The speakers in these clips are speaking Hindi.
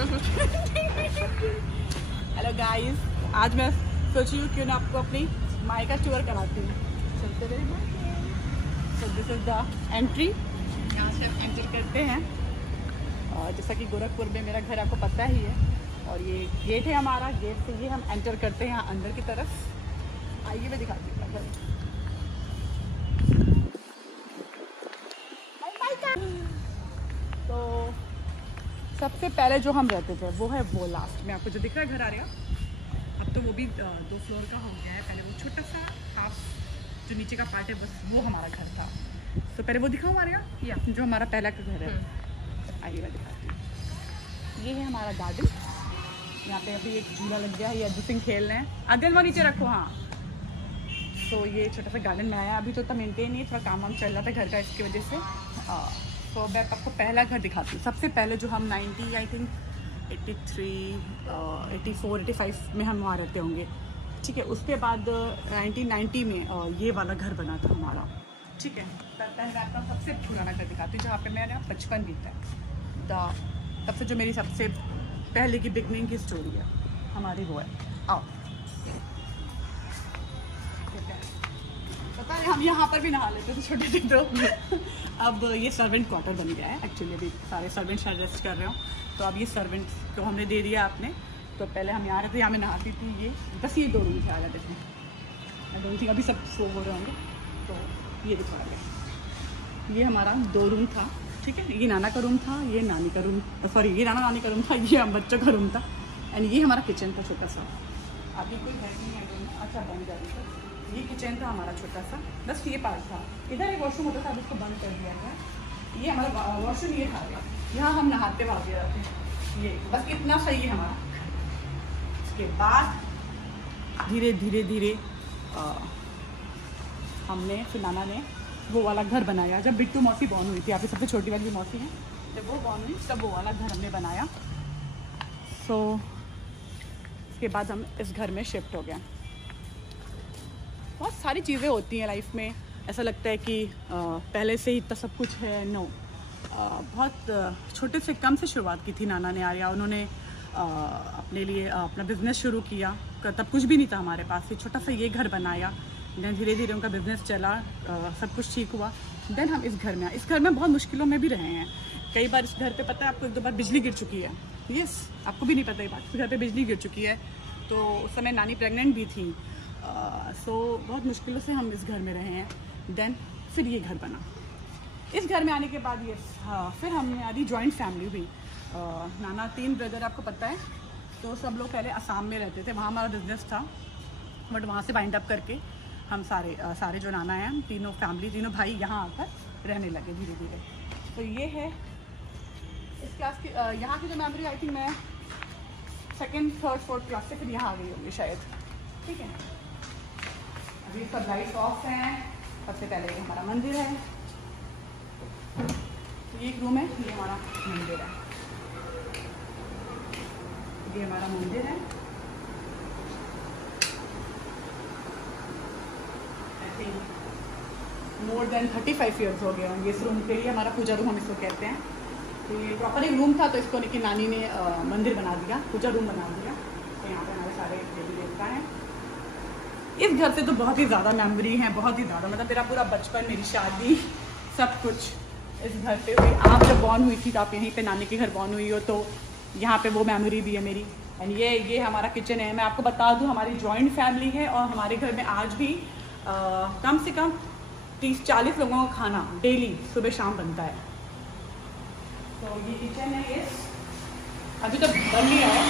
हेलो गाइस, आज मैं सोची हूँ क्यों ना आपको अपनी माई का टूर कराती हूँ। चलते रहे। So this is the entry, यहाँ से हम एंटर करते हैं। और जैसा कि गोरखपुर में मेरा घर आपको पता ही है, और ये गेट है हमारा। गेट से ये हम एंटर करते हैं यहाँ अंदर की तरफ। आइए मैं दिखाती हूँ घर। तो सबसे पहले जो हम रहते थे वो है वो लास्ट में आपको जो दिख रहा है घर आ रहा है। अब तो वो भी 2 फ्लोर का हो गया है। पहले वो छोटा सा हाफ जो नीचे का पार्ट है बस वो हमारा घर था। तो पहले वो दिखाऊँ हमारे यहाँ या जो हमारा पहला का घर है। आइए मैं दिखाती हूँ। ये है हमारा गार्डन। यहाँ पे अभी एक झूला लग गया है, ये अजू सिंह खेल रहे हैं। आदिल वो नीचे रखो। हाँ, तो ये छोटा सा गार्डन में आया। अभी तो इतना मेंटेन नहीं, थोड़ा काम वाम चल रहा था घर का, इसकी वजह से। तो मैं आपको पहला घर दिखाती हूँ। सबसे पहले जो हम 90 आई थिंक 83 84 85 में हम वहाँ रहते होंगे, ठीक है। उसके बाद 1990 में ये वाला घर बना था हमारा, ठीक है। पहले मैं आपका सबसे पुराना घर दिखाती हूँ जहाँ पे मेरा बचपन बीता है। सबसे जो मेरी सबसे पहले की बिगनिंग की स्टोरी है हमारी, वो है। आओ, पता है हम यहाँ पर भी नहा लेते थे छोटे थे। तो अब ये सर्वेंट क्वार्टर बन गया है एक्चुअली। अभी सारे सर्वेंट्स रेस्ट कर रहे हो, तो अब ये सर्वेंट्स को हमने दे दिया आपने। तो पहले हम यहाँ रहते थे, यहाँ में नहाती थी। ये बस ये 2 रूम थे आ जाते थे। मैं 2 थी, अभी सब सो हो रहे होंगे। तो ये दिखा रहे, ये हमारा 2 रूम था, ठीक है। ये नाना का रूम था, ये नानी का रूम, सॉरी ये नाना नानी का रूम था, ये हम बच्चों का रूम था। एंड ये हमारा किचन था छोटा सा। अभी कोई है नहीं है, अच्छा बन जा रही था। ये किचन था हमारा छोटा सा, बस ये पार्ट था। इधर एक वॉशरूम होता था, अब उसको बंद कर दिया गया। ये हमारा वॉशरूम ये था, यहाँ हम नहाते वाते रहते। ये बस इतना सही है हमारा। उसके बाद धीरे धीरे धीरे हमने फिर नाना ने वो वाला घर बनाया। जब बिट्टू मौसी बॉर्न हुई थी, यहाँ पे सबसे छोटी वाली मौसी है, जब वो बॉर्न हुई तब वो वाला घर हमने बनाया। सो उसके बाद हम इस घर में शिफ्ट हो गए। बहुत सारी चीज़ें होती हैं लाइफ में, ऐसा लगता है कि पहले से ही इतना सब कुछ है। नो, बहुत छोटे से कम से शुरुआत की थी नाना ने। आर्या उन्होंने अपने लिए अपना बिज़नेस शुरू किया। तब कुछ भी नहीं था हमारे पास, ये छोटा सा ये घर बनाया। देन धीरे धीरे उनका बिज़नेस चला, सब कुछ ठीक हुआ। देन हम इस घर में आए। इस घर में बहुत मुश्किलों में भी रहे हैं। कई बार इस घर पे पता है आपको 1-2 बार बिजली गिर चुकी है। यस, आपको भी नहीं पता ये बात, इस घर पे बिजली गिर चुकी है। तो उस समय नानी प्रेग्नेंट भी थी। सो बहुत मुश्किलों से हम इस घर में रहे हैं। देन फिर ये घर बना। इस घर में आने के बाद ये फिर हमारी जॉइंट फैमिली हुई। नाना 3 ब्रदर आपको पता है। तो सब लोग पहले असम में रहते थे, वहाँ हमारा बिजनेस था। बट वहाँ से वाइंड अप करके हम सारे जो नाना हैं, तीनों फैमिली, 3 भाई यहाँ आकर रहने लगे धीरे धीरे। तो ये है इस क्लास की यहाँ की जो मेमोरी। आई थिंक मैं 2nd, 3rd, 4th क्लास से फिर यहाँ आ गई होंगी शायद, ठीक है। अभी सब लाइट्स ऑफ हैं। सबसे पहले ये हमारा मंदिर है। ये एक रूम है, ये हमारा मंदिर है। ये हमारा मंदिर है। I think more than 35 years हो गए होंगे इस रूम के लिए। हमारा पूजा रूम हम इसको कहते हैं। तो ये प्रॉपर एक रूम था, तो इसको लेकिन नानी ने मंदिर बना दिया, पूजा रूम बना दिया। तो यहाँ पे हमारे सारे देवी देवता हैं। इस घर से तो बहुत ही ज़्यादा मेमोरी है, बहुत ही ज़्यादा। मतलब मेरा पूरा बचपन, मेरी शादी, सब कुछ इस घर पे हुई। आप जब बॉर्न हुई थी तो आप यहीं पे नानी के घर बॉर्न हुई हो, तो यहाँ पे वो मेमोरी भी है मेरी। एंड ये हमारा किचन है। मैं आपको बता दूँ, हमारी जॉइंट फैमिली है और हमारे घर में आज भी कम से कम 30-40 लोगों का खाना डेली सुबह शाम बनता है। तो ये किचन है। ये अभी तो बन नहीं रहा है।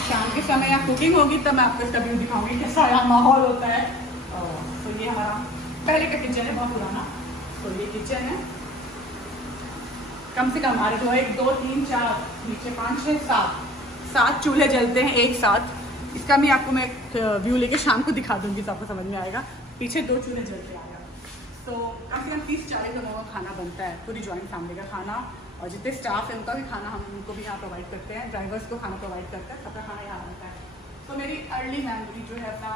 शाम के समय या कुकिंग होगी तब मैं आपको इसका व्यू दिखाऊंगी कैसा यहाँ माहौल होता है। तो ये हमारा पहले का किचन है, बहुत पुराना। तो ये किचन है। कम से कम हमारे 1 2 3 4 नीचे 5 6 7 चूल्हे जलते हैं एक साथ। इसका मैं आपको व्यू लेके शाम को दिखा दूंगी तो आपको समझ में आएगा। पीछे 2 चूल्हे जलते आएगा। तो कम से कम 30-40 लोगों का खाना बनता है, पूरी जॉइंट फैमिली का खाना। और जितने स्टाफ है उनका भी खाना हम उनको भी यहाँ प्रोवाइड करते हैं। ड्राइवर्स को खाना प्रोवाइड करते हैं, सबका खाना यहाँ बनता है। तो मेरी अर्ली मेमोरी जो है अपना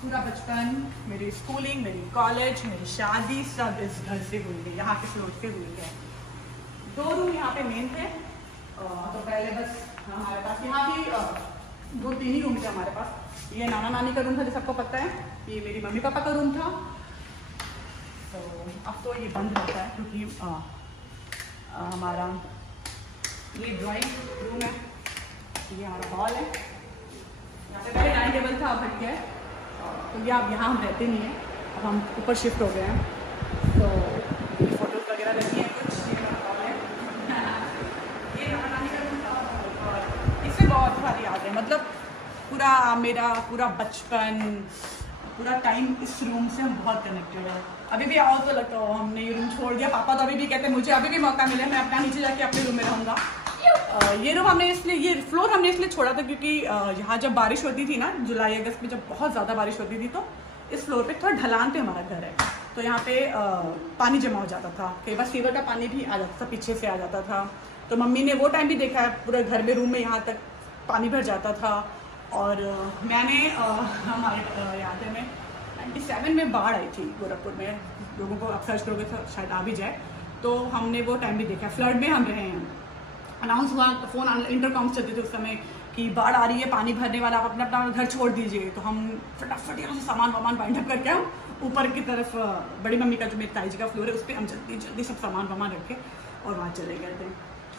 पूरा बचपन, मेरी स्कूलिंग, मेरी कॉलेज, मेरी शादी सब इस घर से हुई है, यहाँ के फ्लोर से हुई है। 2 रूम यहाँ पे मेन थे तो पहले बस हमारे पास यहाँ भी 2-3 ही रूम थे हमारे पास। ये नाना नानी का रूम था, जैसे आपको पता है, ये मेरी मम्मी पापा का रूम था। तो अब तो ये बंद रहता है क्योंकि हमारा ये ड्राइंग रूम है, ये हमारा हॉल है। यहाँ पे पहले डाइनिंग टेबल था, अब हट गया है। तो ये अब यहाँ हम रहते नहीं हैं, अब हम ऊपर शिफ्ट हो गए हैं। तो फोटोज वगैरह लगी हैं कुछ, ये हॉल है। ये नाना नानी का रूम था और इससे बहुत सारी यादें, मतलब पूरा मेरा पूरा बचपन, पूरा टाइम इस रूम से हम बहुत कनेक्टेड है। अभी भी आओ तो लगता हो हमने ये रूम छोड़ दिया। पापा तो अभी भी कहते हैं मुझे अभी भी मौका मिले मैं अपना नीचे जाके अपने रूम में रहूँगा। ये रूम हमने इसलिए, ये फ्लोर हमने इसलिए छोड़ा था क्योंकि यहाँ जब बारिश होती थी ना, जुलाई अगस्त में जब बहुत ज़्यादा बारिश होती थी, तो इस फ्लोर पे थोड़ा ढलान पे हमारा घर है, तो यहाँ पे पानी जमा हो जाता था। कई बार सीवर का पानी भी आ जाता था, पीछे से आ जाता था। तो मम्मी ने वो टाइम भी देखा है, पूरे घर में रूम में यहाँ तक पानी भर जाता था। और मैंने हमारे याद है, मैं 97 में बाढ़ आई थी गोरखपुर में, लोगों को आप सर्च करोगे तो शायद आ भी जाए। तो हमने वो टाइम भी देखा, फ्लड में हम रहे हैं। अनाउंस हुआ, फ़ोन इंटरकॉम चलते थे उस समय कि बाढ़ आ रही है, पानी भरने वाला, आप अपना अपना घर छोड़ दीजिए। तो हम फटाफट यहाँ से सामान वामान बाइंड अप करके हम ऊपर की तरफ, बड़ी मम्मी का जो मेरी ताई जी का फ्लोर है, उस पर हम जल्दी जल्दी सब सामान वामान रख के और वहाँ चले गए थे।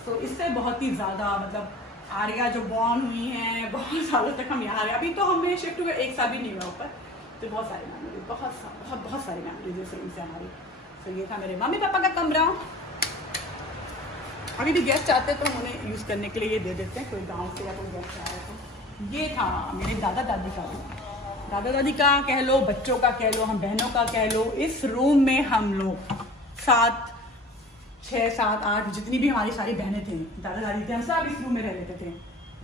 तो इससे बहुत ही ज़्यादा, मतलब आर्या जो बॉर्न हुई हैं, बहुत सालों तक हम यहाँ रहे। अभी तो हमें शिफ्ट हुए 1 साल भी नहीं हुआ ऊपर। तो बहुत सारी मेमोरीज, बहुत सारी मेमोरीज इस रूम से हमारी। तो ये था मेरे मम्मी पापा का कमरा। अभी भी गेस्ट आते हैं तो हम उन्हें यूज़ करने के लिए ये दे देते हैं, कोई गांव से या कोई गेस्ट आया तो। ये था मेरे दादा दादी का रूम, दादा दादी का कह लो, बच्चों का कह लो, हम बहनों का कह लो। इस रूम में हम लोग 6, 7, 8 जितनी भी हमारी सारी बहनें थी, दादा दादी थे, हम सब इस रूम में रह लेते थे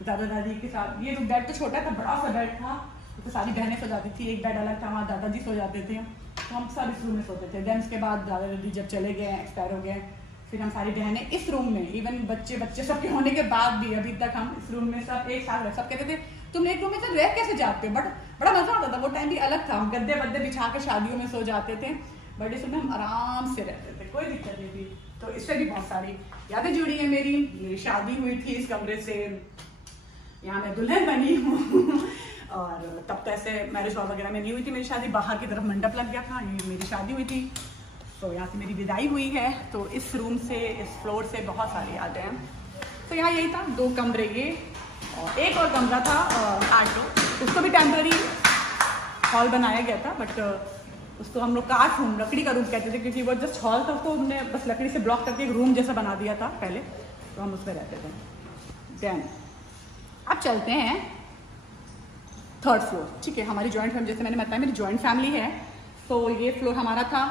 दादा दादी के साथ। ये बेड तो छोटा था, बड़ा सा बेड था, तो सारी बहनें सो जाती थी। एक बेड अलग था, वहाँ दादाजी सो जाते थे, तो हम सब इस रूम में सोते थे। देन उसके बाद दादा दादी जब चले गए, एक्सपायर हो गए, फिर हम सारी बहनें इस रूम में, इवन बच्चे सबके होने के बाद भी अभी तक हम इस रूम में सब एक साथ रह। सब कहते थे तुम एक रूम में से रह कैसे जाते हो, बट बड़ा मजा आता था। वो टाइम भी अलग था, हम गद्दे बद्दे बिछा के शादियों में सो जाते थे, बट इसमें हम आराम से रहते थे, कोई दिक्कत नहीं थी। तो इससे भी बहुत सारी यादें जुड़ी है मेरी शादी हुई थी इस कमरे से, यहाँ मैं दुल्हन बनी हूँ। और तब तो ऐसे मैरिज हॉल वगैरह में नहीं हुई थी मेरी शादी, बाहर की तरफ मंडप लग गया था, ये मेरी शादी हुई थी। तो यहाँ से मेरी विदाई हुई है। तो इस रूम से, इस फ्लोर से बहुत सारी यादें हैं। तो यहाँ यही था, 2 कमरे ये, और एक और कमरा था आर्टो, उसको भी टेम्पररी हॉल बनाया गया था, बट उसको हम लोग काठ रूम, लकड़ी का रूम कहते थे, क्योंकि वो जस्ट हॉल था, उसको हमने बस लकड़ी से ब्लॉक करके एक रूम जैसा बना दिया था पहले, तो हम उसमें रहते थे। देन अब चलते हैं 3rd फ्लोर। ठीक है, हमारी जॉइंट फैमिली, जैसे मैंने बताया मेरी जॉइंट फैमिली है। तो ये फ्लोर हमारा था,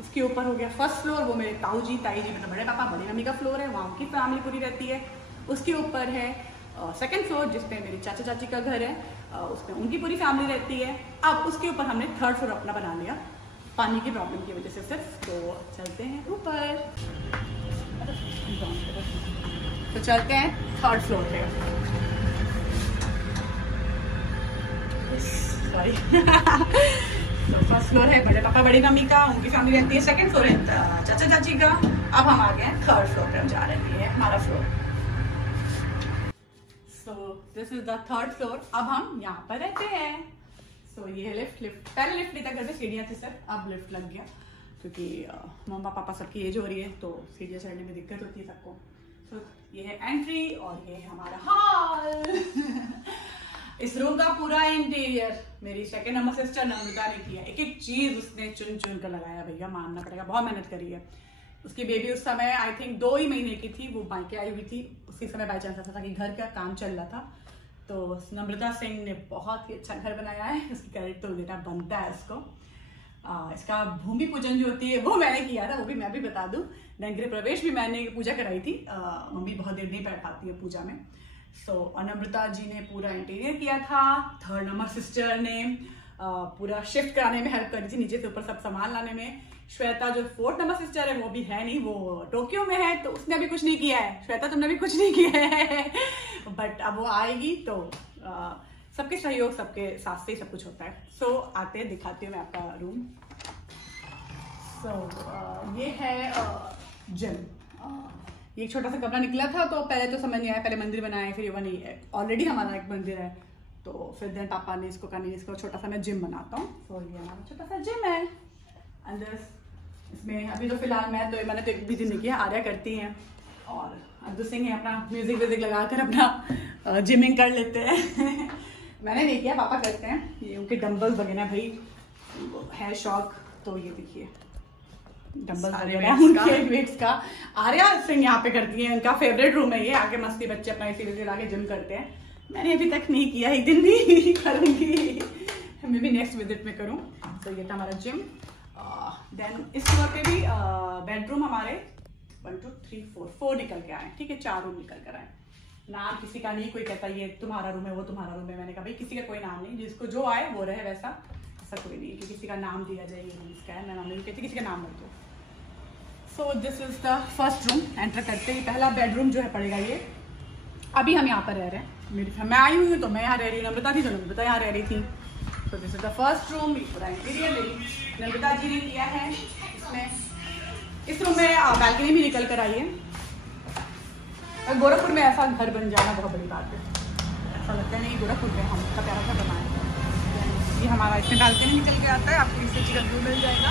इसके ऊपर हो गया 1st फ्लोर, वो मेरे ताऊ जी ताई जी मतलब बड़े पापा बड़ी मम्मी का फ्लोर है, वहाँ की फैमिली पूरी रहती है। उसके ऊपर है 2nd फ्लोर, जिसपे मेरी चाचा चाची का घर है, उसमें उनकी पूरी फैमिली रहती है। अब उसके ऊपर हमने 3rd फ्लोर अपना बना लिया, पानी की प्रॉब्लम की वजह से सिर्फ। तो चलते हैं ऊपर, तो चलते हैं 3rd फ्लोर पे। सॉरी। तो 1st फ्लोर है बड़े पापा बड़ी मम्मी का, उनकी फैमिली रहती है। 2nd फ्लोर है चाचा चाची का। अब हम आ गए हैं 3rd फ्लोर पे, हम जा रहे हैं हमारा floor. So this is the 3rd floor. अब हम यहाँ पर रहते हैं। सो ये लिफ्ट पहले लिफ्ट नहीं था, घर में सीढ़ियाँ थी सर, अब लिफ्ट लग गया क्योंकि मम्मा पापा सबकी एज हो रही है, तो सीढ़ियाँ चढ़ने में दिक्कत होती है सबको। तो ये है एंट्री और ये है हमारा हॉल। इस रूम का पूरा इंटीरियर मेरी 2nd नंबर सिस्टर नम्रता ने किया, एक एक चीज उसने चुन चुन कर लगाया, भैया मानना पड़ेगा, बहुत मेहनत करी है। उसकी बेबी उस समय आई थिंक 2 ही महीने की थी, वो मायके आई हुई थी, उसी समय बाई चांस ऐसा था कि घर का काम चल रहा था। तो नम्रता सिंह ने बहुत ही अच्छा घर बनाया है, उसकी क्रेडिट तो बेटा बनता है उसको। इसका भूमि पूजन जो होती है वो मैंने किया था, वो भी मैं भी बता दूं। गृह प्रवेश भी मैंने पूजा कराई थी, मम्मी बहुत देर नहीं बैठ पाती है पूजा में। सो अनमृता जी ने पूरा इंटीरियर किया था, 3rd नंबर सिस्टर ने पूरा शिफ्ट कराने में हेल्प करी थी, नीचे से ऊपर सब सामान लाने में। श्वेता जो 4th नंबर सिस्टर है वो भी है नहीं, वो टोक्यो में है, तो उसने अभी कुछ नहीं किया है। श्वेता तुमने भी कुछ नहीं किया है, बट अब वो आएगी तो सबके सहयोग, सबके साथ से ही सब कुछ होता है। सो आते हैं, दिखाती हूँ मैं आपका रूम। सो ये है जिम, ये एक छोटा सा कमरा निकला था, तो पहले तो समझ नहीं आया, पहले मंदिर बनाया फिर ये बनी है, ऑलरेडी हमारा एक मंदिर है, तो फिर देन पापा ने इसको कहा नहीं, इसको छोटा सा मैं जिम बनाता हूँ। तो ये हमारा छोटा सा जिम है अंदर। इसमें अभी तो फिलहाल मैंने तो एक भी दिन नहीं किया, आर्या करती हैं और अब्दू सिंह है अपना म्यूजिक व्यूजिक लगा कर अपना जिमिंग कर लेते हैं। मैंने नहीं किया, पापा करते हैं, ये उनके डंबल्स वगैरह भाई है शौक। तो ये देखिए डंबल्स वगैरह उनके वेट्स का आर्या सिंह यहाँ पे करती है, उनका फेवरेट रूम है ये, आके मस्ती बच्चे अपना इसी वजह लाके जिम करते हैं। मैंने अभी तक नहीं किया, एक दिन भी करूँगी, मैं भी नेक्स्ट विजिट में करूँ। तो ये था हमारा जिम। देन इस फ्लोर पे भी बेडरूम हमारे 1 2 3 4 निकल के आए, ठीक है, 4 रूम निकल कर आए। नाम किसी का नहीं, कोई कहता ये तुम्हारा रूम है वो तुम्हारा रूम है, मैंने कहा भाई किसी का कोई नाम नहीं, जिसको जो आए वो रहे, वैसा ऐसा कोई नहीं कि किसी का नाम दिया जाए ये रूम इसका है, मैं नाम नहीं कहती, किसी का नाम मत दो। So this is the first room. Enter करते ही पहला बेडरूम जो है पड़ेगा ये। अभी हम यहाँ पर रह रहे हैं, मैं आई हुई हूँ तो मैं यहाँ रह रही हूँ, नम्रता थी तो नम्रता यहाँ रह रही थी। तो this is the first room, पूरा इंटीरियर मेरी नम्रता जी ने किया है। इसमें इस रूम में बैल्कनी भी निकल कर आई है। और गोरखपुर में ऐसा घर बन जाना बहुत बड़ी बात है, ऐसा लगता है नहीं गोरखपुर में हम इतना प्यारा घर बनाए। ये हमारा इसमें बैल्कनी निकल के आता है, आपको इससे अच्छी व्यू मिल जाएगा।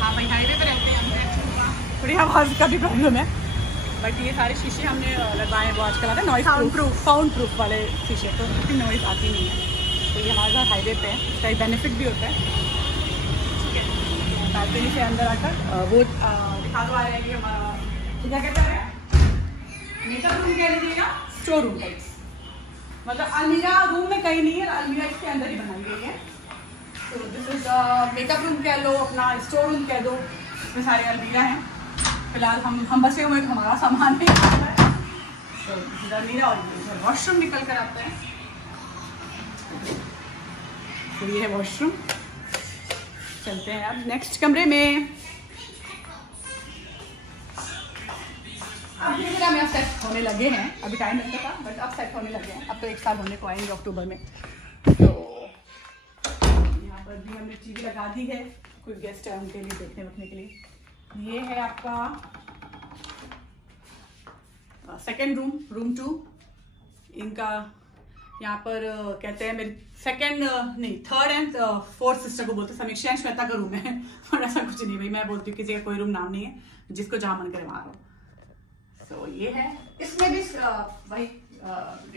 हाँ भाई हाईवे पे रहते हैं हम, थोड़ी आवाज़ का भी प्रॉब्लम है, बट ये सारे शीशे हमने लगवाए वो आजकल आता है नॉइस साउंड प्रूफ वाले शीशे, तो इतनी नॉइस आती नहीं है। तो ये हमारे घर हाईवे पे है, इसका एक बेनिफिट भी होता है। ठीक है, बैल्कनी से अंदर आकर वो दिखा दो आ रहा है कि हमारा क्या कहते हैं मेकअप रूम कह लीजिएगा, स्टोर रूम टाइप, मतलब अलमीरा रूम में कहीं नहीं है, अलमीरा इसके अंदर ही बनाई गई है। तो दिस इज मेकअप रूम कह लो, अपना स्टोर रूम कह दो, इसमें सारे अलमीरा हैं। फिलहाल हम बसे हुए हमारा सामान नहीं आता है, तो अलमीरा और वॉशरूम निकल कर आता है। तो ये है वॉशरूम। चलते हैं अब नेक्स्ट कमरे में। अब धीरे धीरे सेट होने लगे हैं, अभी टाइम लगता था बट अब सेट होने लगे हैं। अब तो 1 साल होने को आएंगे अक्टूबर में। तो यहाँ पर भी हमने टीवी लगा दी है, कोई गेस्ट है उनके लिए देखने वखने के लिए। ये है आपका सेकेंड रूम, रूम 2। इनका यहाँ पर कहते हैं मेरी थर्ड एंड फोर्थ सिस्टर को बोलते हैं, समीक्षा एंड श्वेता का रूम है। और ऐसा कुछ नहीं भाई, मैं बोलती हूँ किसी का कोई रूम नाम नहीं है, जिसको जहाँ मन करे वहाँ रहो। तो ये है, इसमें भी भाई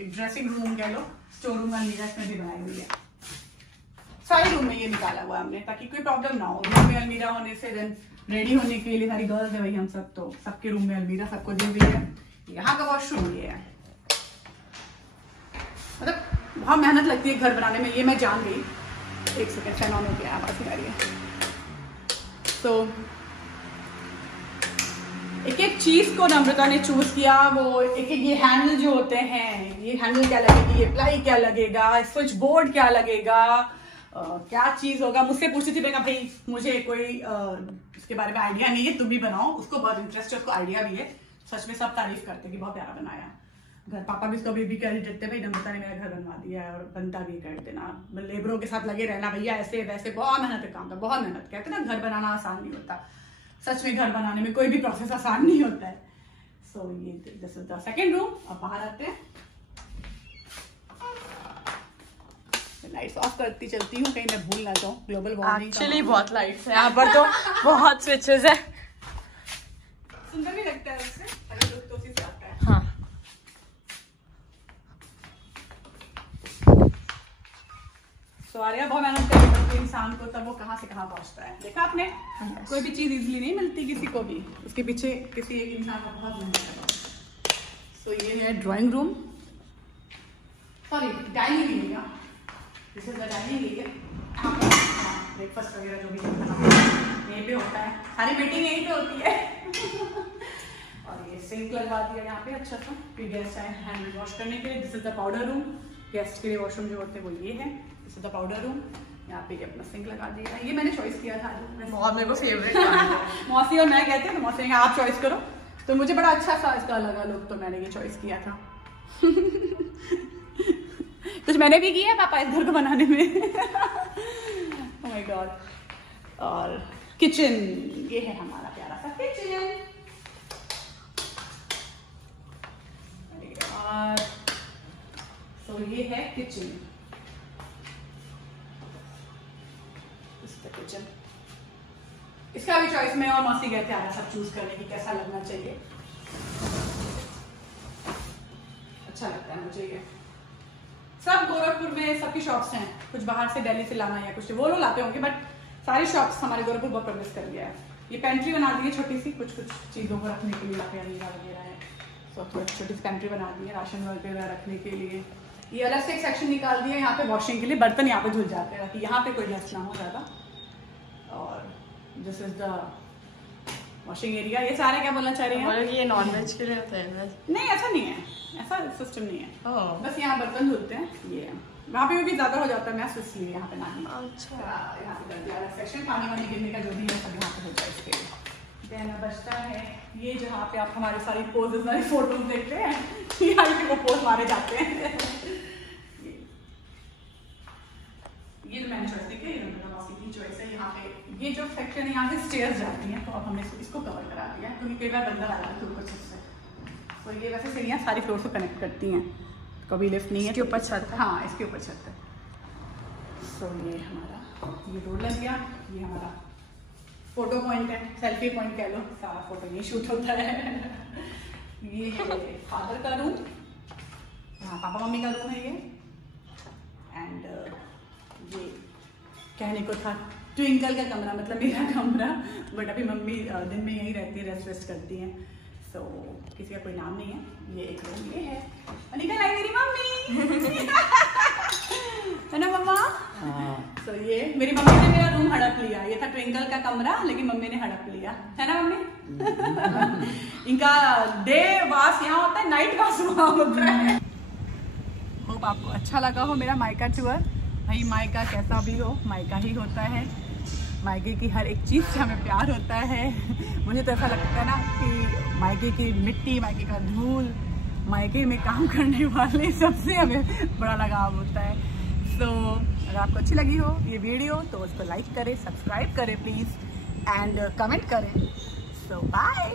ड्रेसिंग रूम कह लो, स्टोर रूम अलमीरा इसमें भी बनाई हुई है। सारे रूम में ये निकाला हुआ हमने ताकि कोई प्रॉब्लम ना हो। रूम में अलमीरा होने से देन रेडी होने के लिए सारी गर्ल्स है भाई हम सब, तो सबके रूम में अलमीरा सबको दी हुई है। यहाँ का वॉशरूम ये है, मतलब बहुत मेहनत लगती है घर बनाने में, ये मैं जान गई। एक सेकेंड, फैन ऑन हो गया, आवाज़ आ रही है। तो एक एक चीज को नम्रता ने चूज किया, वो एक एक ये हैंडल जो होते हैं, ये हैंडल क्या लगेगी, ये प्लाई क्या लगेगा, स्विच बोर्ड क्या लगेगा, क्या चीज होगा। मुझसे पूछती थी मैं कहा भाई मुझे कोई इसके बारे में आइडिया नहीं है, तुम भी बनाओ। उसको बहुत इंटरेस्ट है, उसको आइडिया भी है, सच में सब तारीफ करते कि बहुत प्यारा बनाया घर। पापा भी इसको भी कह देते भाई नम्रता ने मेरा घर बनवा दिया है, और बनता भी कर देना, लेबरों के साथ लगे रहना भैया, ऐसे वैसे बहुत मेहनत का काम था, बहुत मेहनत। कहते ना घर बनाना आसान नहीं होता, सच में घर बनाने में कोई भी प्रोसेस आसान नहीं होता है। सो ये this is the second room. अब बाहर आते हैं, लाइट्स ऑफ करती चलती हूँ कहीं मैं भूल ना जाऊँ। ग्लोबल वार्मिंग एक्चुअली बहुत लाइट्स है यहाँ पर, तो बहुत स्विचेस है, सुंदर भी लगता है उससे, अगर तो उसी से आता है। हाँ तो आर्या बहुत मेहनत करती है इंसान को, तब वो कहाँ से कहाँ पहुँचता है। देखा आपने, कोई भी चीज़ इजीली नहीं मिलती किसी को भी, उसके पीछे किसी एक इंसान का बहुत मेहनत है। सो ये है drawing room, sorry dining area, this is the dining area. Breakfast वगैरह जो भी यहीं पे होता है, सारी मीटिंग यहीं पे होती है। और ये सिंक लगवा दिया यहाँ पे अच्छा सा, फिर गेस्ट आए हैंड वॉश करने के लिए। This is the powder room, guest के लिए वॉशरूम जो होते हैं वो ये है। This is the powder room, यहाँ पे अपना सिंक लगा दिया है। ये मैंने चॉइस किया था, बहुत मेरे को फेवरेट। मौसी और मैं कहते हैं, तो मौसी ने आप चॉइस करो, तो मुझे बड़ा अच्छा सा इसका लगा लुक, तो मैंने ये चॉइस किया था। कुछ मैंने भी किया है पापा इस घर को बनाने में। Oh my God. और किचन, ये है हमारा प्यारा सा किचन। किचन। किचन इसका भी चॉइस में और मौसी गए थे आधा सब चूज करने की कैसा लगना चाहिए। अच्छा लगता है मुझे ये। सब गोरखपुर में सबकी शॉप्स हैं, कुछ बाहर से दिल्ली से लाना या कुछ वो लोग लाते होंगे, बट सारी शॉप्स हमारे गोरखपुर बहुत प्रोग्रेस कर लिया है। ये पेंट्री बना दी है छोटी सी, कुछ कुछ चीज़ों को रखने के लिए, अलीरा वगैरह है, तो छोटी छोटी सी पेंट्री बना दी है राशन वगैरह रखने के लिए। ये अलग से एक सेक्शन निकाल दिया यहाँ पे वॉशिंग के लिए, बर्तन यहाँ पे धुल जाते हैं ताकि यहाँ पे कोई डस्ट ना हो ज़्यादा। और this is the washing area. ये सारे क्या बोलना चाह रही हैं? बोलो कि ये नॉनवेज के लिए होता है। नहीं ऐसा नहीं है, ऐसा सिस्टम नहीं है। बस यहाँ बर्तन धुलते हैं। ये वहाँ पे भी ज्यादा हो जाता है, मैं इसलिए यहाँ पे नहीं। अच्छा, यहाँ पे कर दिया सेक्शन, पानी वानी गिरने का जो भी है सब यहाँ पे होता है। इसके देन बचता है ये जहाँ पे आप हमारी सारी पोजेस वाली फोटोज देखते हैं, यहाँ पे वो पोज मारे जाते हैं। ये जो मैंने चॉइस देखी है, ये मौसी की चॉइस है। यहाँ पे ये जो सेक्शन है यहाँ से स्टेयर्स जाती हैं, तो अब हमने इसको कवर करा दिया है क्योंकि कई बार बंदा आ जाता है कुछ से। तो ये वैसे सीढ़ियाँ सारी फ्लोर से कनेक्ट करती हैं, कभी लिफ्ट नहीं है। इसके ऊपर छत है। हाँ इसके ऊपर छत है। सो ये हमारा ये रोड लग गया। ये हमारा फोटो पॉइंट है, सेल्फी पॉइंट कह लो, सारा फोटो ये शूट होता है। ये फादर का रूम, हाँ पापा मम्मी का रूम है ये। एंड ये कहने को था ट्विंकल का कमरा, मतलब मेरा कमरा, बट अभी मम्मी दिन में यहीं रहती है, रेस्ट करती हैं। सो किसी का कोई नाम नहीं है। ये एक रूम ये है। निकल आई मेरी मम्मी है ना मम्मा? तो ये मेरी मम्मी ने मेरा रूम हड़प लिया। ये था ट्विंकल का कमरा, लेकिन मम्मी ने हड़प लिया, है ना मम्मी? इनका डे वास यहाँ होता है, नाइट वास वहाँ होता है। होप आपको अच्छा लगा हो मेरा मायका टूर। भाई मायका कैसा भी हो, मायका ही होता है। मायके की हर एक चीज़ से हमें प्यार होता है। मुझे तो ऐसा लगता है ना कि मायके की मिट्टी, मायके का धूल, मायके में काम करने वाले सबसे हमें बड़ा लगाव होता है। तो अगर आपको अच्छी लगी हो ये वीडियो तो उसको लाइक करें, सब्सक्राइब करें प्लीज़, एंड कमेंट करें। सो बाय।